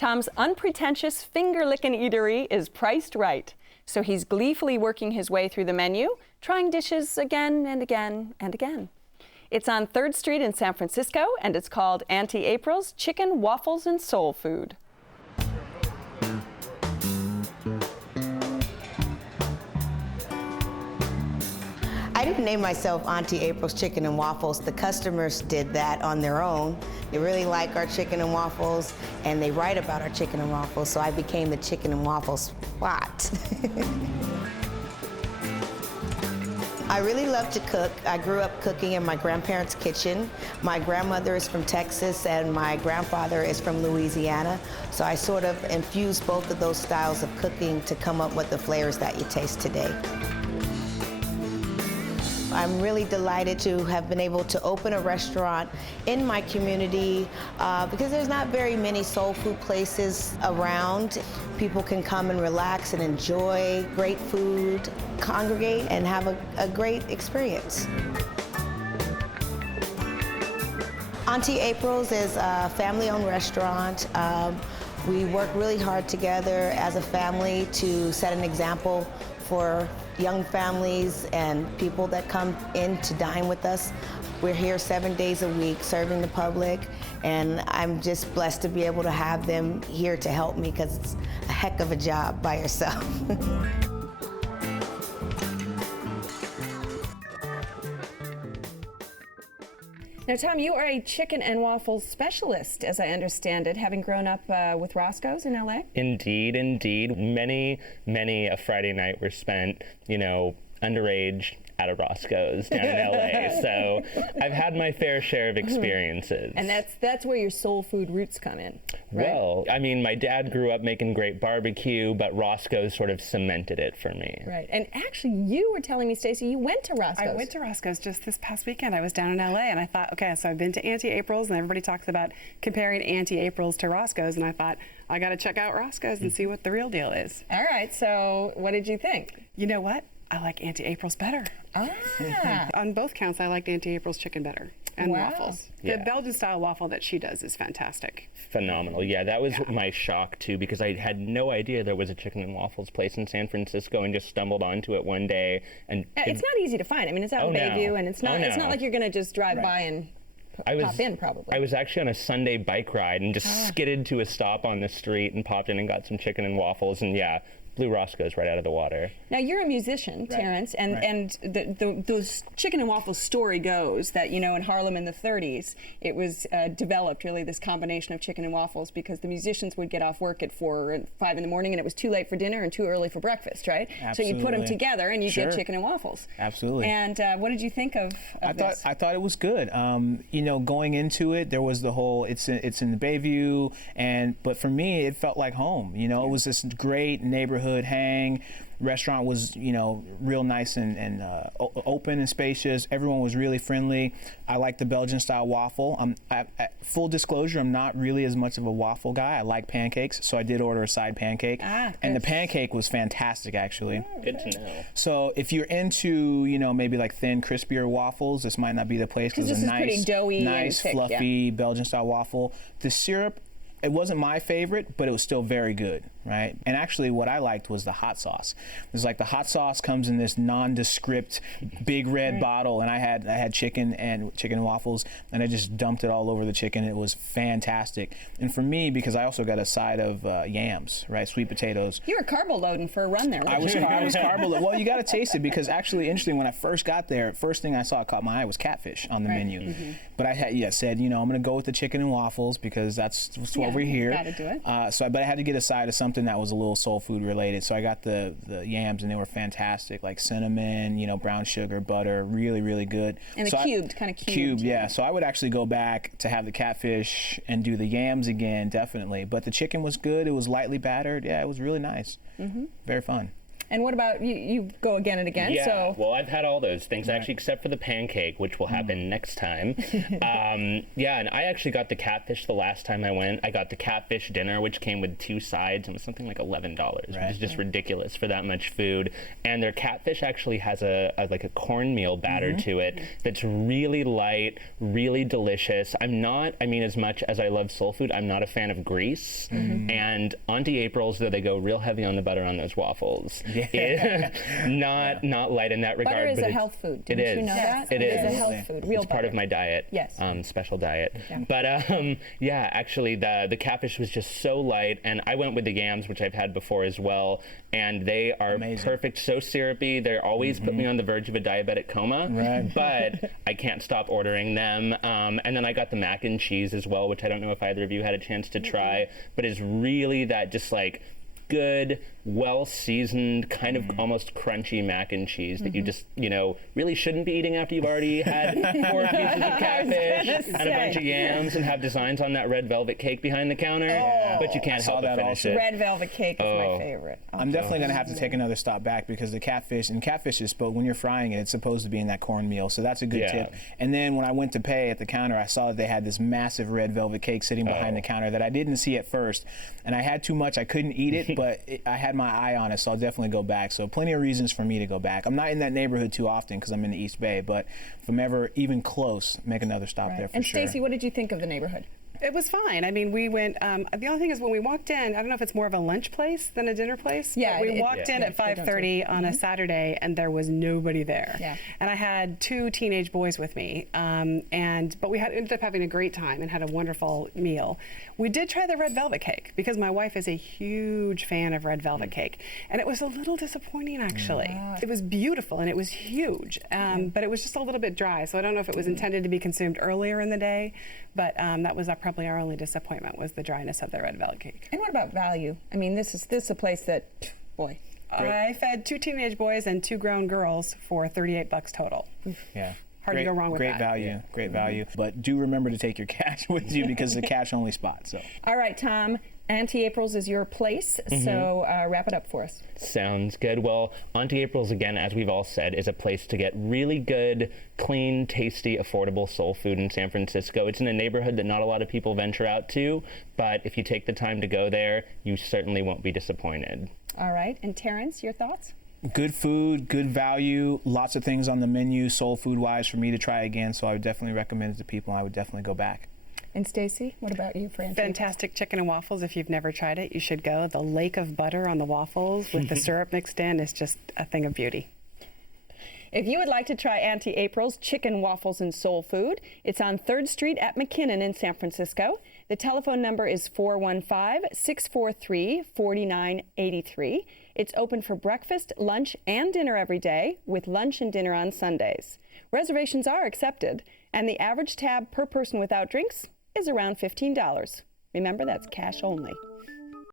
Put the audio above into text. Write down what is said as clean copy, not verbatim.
Tom's unpretentious finger-licking eatery is priced right, so he's gleefully working his way through the menu, trying dishes again and again and again. It's on 3rd Street in San Francisco, and it's called Auntie April's Chicken, Waffles, and Soul Food. I didn't name myself Auntie April's Chicken and Waffles. The customers did that on their own. They really like our chicken and waffles, and they write about our chicken and waffles, so I became the chicken and waffles spot. I really love to cook. I grew up cooking in my grandparents' kitchen. My grandmother is from Texas and my grandfather is from Louisiana. So I sort of infused both of those styles of cooking to come up with the flavors that you taste today. I'm really delighted to have been able to open a restaurant in my community because there's not very many soul food places around. People can come and relax and enjoy great food, congregate, and have a great experience. Auntie April's is a family-owned restaurant. We work really hard together as a family to set an example for young families and people that come in to dine with us. We're here 7 days a week serving the public, and I'm just blessed to be able to have them here to help me because it's a heck of a job by yourself. Now, Tom, you are a chicken and waffles specialist, as I understand it, having grown up with Roscoe's in LA. Indeed, indeed. Many a Friday night were spent, underage at a Roscoe's down in LA. So I've had my fair share of experiences. And that's where your soul food roots come in, right? Well, I mean, my dad grew up making great barbecue, but Roscoe's sort of cemented it for me. Right. And actually, you were telling me, Stacey, you went to Roscoe's. I went to Roscoe's just this past weekend. I was down in LA, and I thought, okay, so I've been to Auntie April's, and everybody talks about comparing Auntie April's to Roscoe's, and I thought, I got to check out Roscoe's and see what the real deal is. All right. So what did you think? You know what? I like Auntie April's better. On both counts, I liked Auntie April's chicken better, and waffles. Yeah. The Belgian-style waffle that she does is fantastic. Phenomenal. Yeah, that was my shock, too, because I had no idea there was a chicken and waffles place in San Francisco and just stumbled onto it one day. And it's not easy to find. I mean, it's out in Bayview, and it's not like you're going to just drive by and pop in, probably. I was actually on a Sunday bike ride and just skidded to a stop on the street and popped in and got some chicken and waffles, and blew Roscoe's right out of the water. Now, you're a musician, Terrence, and the chicken and waffles story goes that, in Harlem in the 30s, it was developed, really, this combination of chicken and waffles because the musicians would get off work at 4 or 5 in the morning, and it was too late for dinner and too early for breakfast, right? Absolutely. So you put them together, and you get chicken and waffles. Absolutely. And what did you think of this? I thought it was good. Going into it, there was the whole, it's in the Bayview, but for me, it felt like home. It was this great neighborhood hang. Restaurant was, real nice and open and spacious. Everyone was really friendly. I like the Belgian style waffle. Full disclosure, I'm not really as much of a waffle guy. I like pancakes, so I did order a side pancake. And the pancake was fantastic, actually. Good to know. So if you're into, maybe like thin, crispier waffles, this might not be the place because it's a pretty doughy, nice, thick, fluffy Belgian style waffle. The syrup, it wasn't my favorite, but it was still very good, right? And actually what I liked was the hot sauce. It was like the hot sauce comes in this nondescript big red bottle, and I had chicken and waffles, and I just dumped it all over the chicken. It was fantastic. And for me, because I also got a side of yams, right? Sweet potatoes. You were carbo loading for a run there. I was carbo loading. Well, you got to taste it because actually, interesting, when I first got there, first thing I saw caught my eye was catfish on the menu. But I had said, I'm going to go with the chicken and waffles because that's what we're here. Gotta do it. But I had to get a side of something that was a little soul food related. So I got the yams, and they were fantastic, like cinnamon, brown sugar, butter, really, really good. And so kind of cubed. Cubed, yeah. So I would actually go back to have the catfish and do the yams again, definitely. But the chicken was good. It was lightly battered. Yeah, it was really nice. Very fun. And what about you? You go again and again. Yeah, So well, I've had all those things actually, except for the pancake, which will happen next time. Yeah, and I actually got the catfish the last time I went. I got the catfish dinner, which came with 2 sides and was something like $11, which is just ridiculous for that much food. And their catfish actually has a like a cornmeal batter to it that's really light, really delicious. I mean, as much as I love soul food, I'm not a fan of grease. And Auntie April's, though they go real heavy on the butter on those waffles, not light in that regard. butter is but a it's- health food. It Didn't is. you know that? It It is is. a health food. Real It's part of butter. my diet. Yes. Special diet. Yeah. But yeah, actually the catfish was just so light, and I went with the yams, which I've had before as well, and they are perfect. So syrupy. They're always put me on the verge of a diabetic coma. But I can't stop ordering them. And then I got the mac and cheese as well, which I don't know if either of you had a chance to try, but is really that just like good, well-seasoned, kind of almost crunchy mac and cheese that you just, really shouldn't be eating after you've already had 4 pieces of catfish and a bunch of yams and have designs on that red velvet cake behind the counter, but you can't help but finish it. Red velvet cake is my favorite. I'm definitely going to have to take another stop back because the catfish is spoke when you're frying it, it's supposed to be in that cornmeal, so that's a good tip. And then when I went to pay at the counter, I saw that they had this massive red velvet cake sitting behind the counter that I didn't see at first, and I had too much. I couldn't eat it, but I had my eye on it, so I'll definitely go back. So plenty of reasons for me to go back. I'm not in that neighborhood too often because I'm in the East Bay, but if I'm ever even close, make another stop there for And sure. Stacy, what did you think of the neighborhood? It was fine. I mean, we went, the only thing is when we walked in, I don't know if it's more of a lunch place than a dinner place. Yeah, but we walked in at they don't 5:30 on a Saturday and there was nobody there. Yeah. And I had 2 teenage boys with me, but we ended up having a great time and had a wonderful meal. We did try the red velvet cake because my wife is a huge fan of red velvet cake. And it was a little disappointing, actually. It was beautiful and it was huge, but it was just a little bit dry. So I don't know if it was intended to be consumed earlier in the day, but that was probably our only disappointment, was the dryness of the red velvet cake. And what about value? I mean, this is a place that, boy. I fed 2 teenage boys and 2 grown girls for $38 total. Yeah. Hard to go wrong with great that. Value, great value. But do remember to take your cash with you because it's a cash-only spot. So. All right, Tom. Auntie April's is your place, so wrap it up for us. Sounds good. Well, Auntie April's, again, as we've all said, is a place to get really good, clean, tasty, affordable soul food in San Francisco. It's in a neighborhood that not a lot of people venture out to, but if you take the time to go there, you certainly won't be disappointed. All right. And Terrence, your thoughts? Good food, good value, lots of things on the menu, soul food-wise, for me to try again, so I would definitely recommend it to people, and I would definitely go back. And Stacy, what about you, Francie? Fantastic chicken and waffles. If you've never tried it, you should go. The lake of butter on the waffles with the syrup mixed in is just a thing of beauty. If you would like to try Auntie April's chicken, waffles, and soul food, it's on 3rd Street at McKinnon in San Francisco. The telephone number is 415-643-4983. It's open for breakfast, lunch, and dinner every day, with lunch and dinner on Sundays. Reservations are accepted, and the average tab per person without drinks is around $15. Remember, that's cash only.